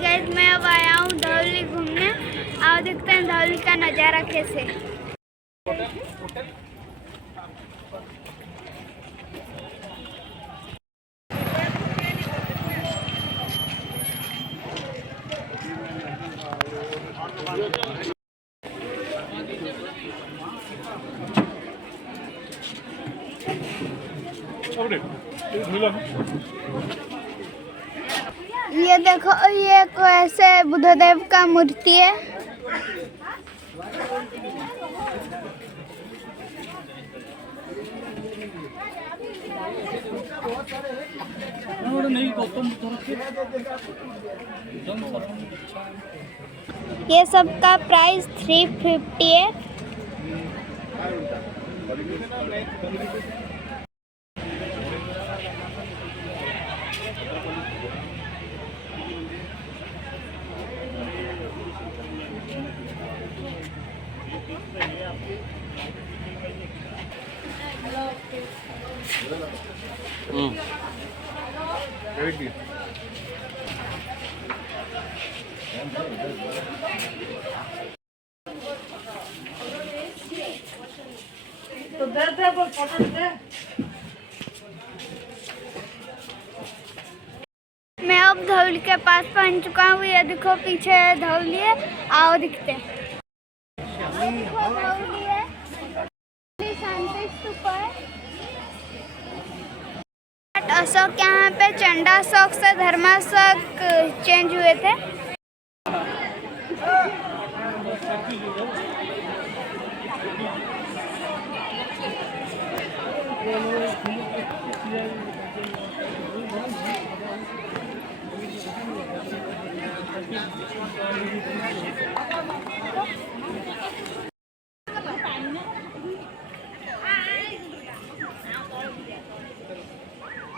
Guys, मैं अब आया हूँ धौली घूमने। आओ देखते हैं धौली का नज़ारा कैसे। ये देखो, ये कैसे बुद्धदेव का मूर्ति है। ये सब का प्राइस 350 है। तो दे वो फोटो दे। मैं अब धौली के पास पहुंच चुका हूँ। ये देखो पीछे धौली है, आओ दिखते हैं। धौली है, शांति स्तूप है। अशोक यहाँ पे चंडाशोक से धर्माशोक चेंज हुए थे।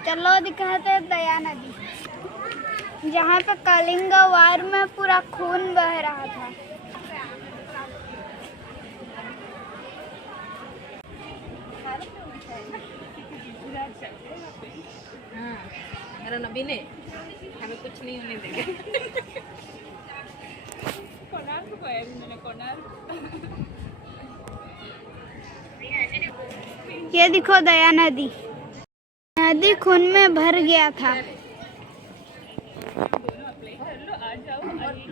चलो दिखाते हैं दया नदी, जहाँ पे कलिंग वार में पूरा खून बह रहा था। मेरा नबी ने हमें कुछ नहीं होने देंगे। ये देखो दया नदी, नदी खून में भर गया था।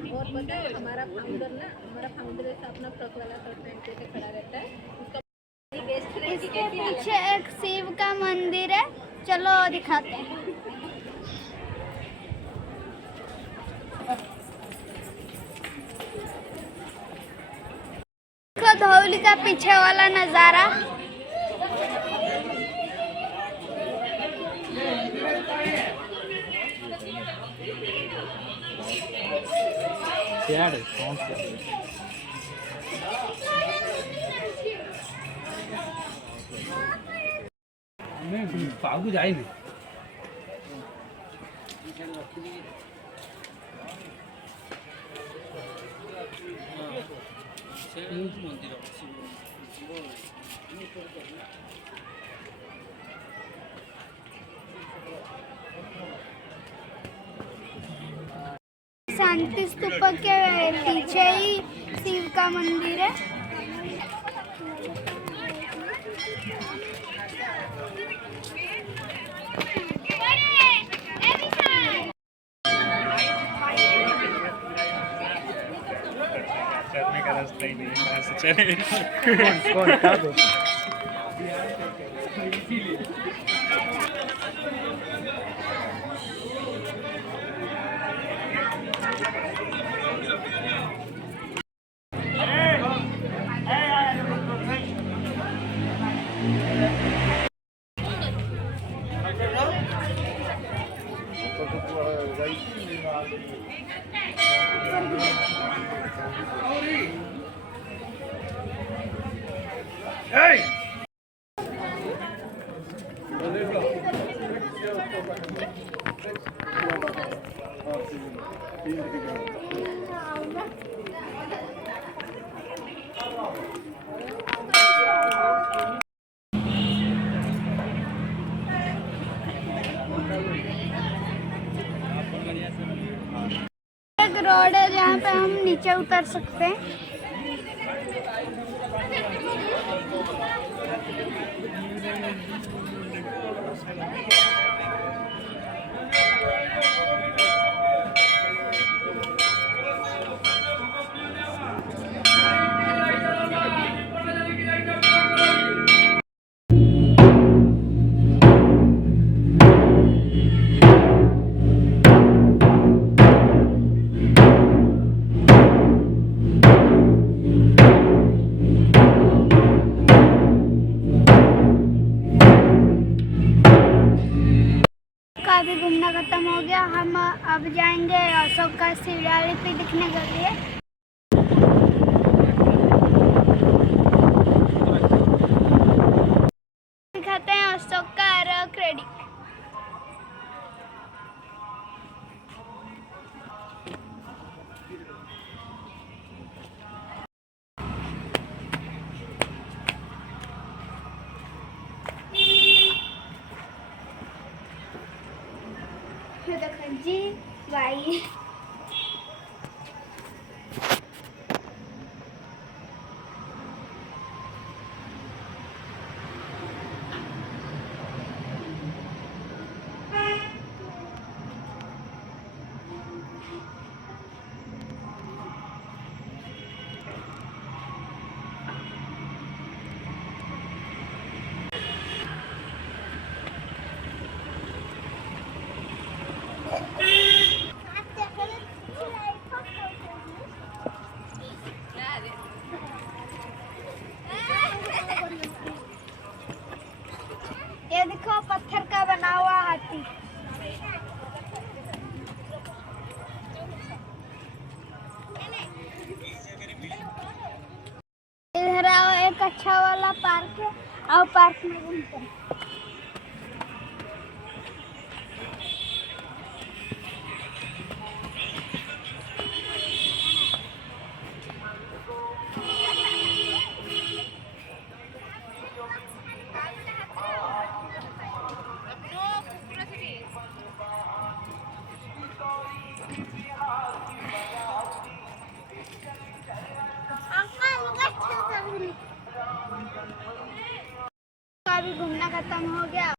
और पता है हमारा फाउंडर ऐसा अपना फ्रॉक वाला शर्ट पहन के खड़ा रहता है। इसके पीछे एक शिव का मंदिर है, चलो दिखाते हैं। देखो धौली का पीछे वाला नजारा। आगू जाएंगे। शांति स्तूप के पीछे ही शिव का मंदिर है। चलने का रास्ता ही नहीं है, वहाँ से चले। कौन था वो? रोड है जहाँ पे हम नीचे उतर सकते हैं। काफी घूमना खत्म हो गया। हम अब जाएंगे अशोक का शिलालिपि दिखने के लिए। दिखाते हैं अशोक का रॉक रेडी। देखो जी भाई, ये देखो पत्थर का बना हुआ हाथी। इधर आओ, एक अच्छा वाला पार्क है, आओ पार्क में घूमते हैं। का भी घूमना खत्म हो गया।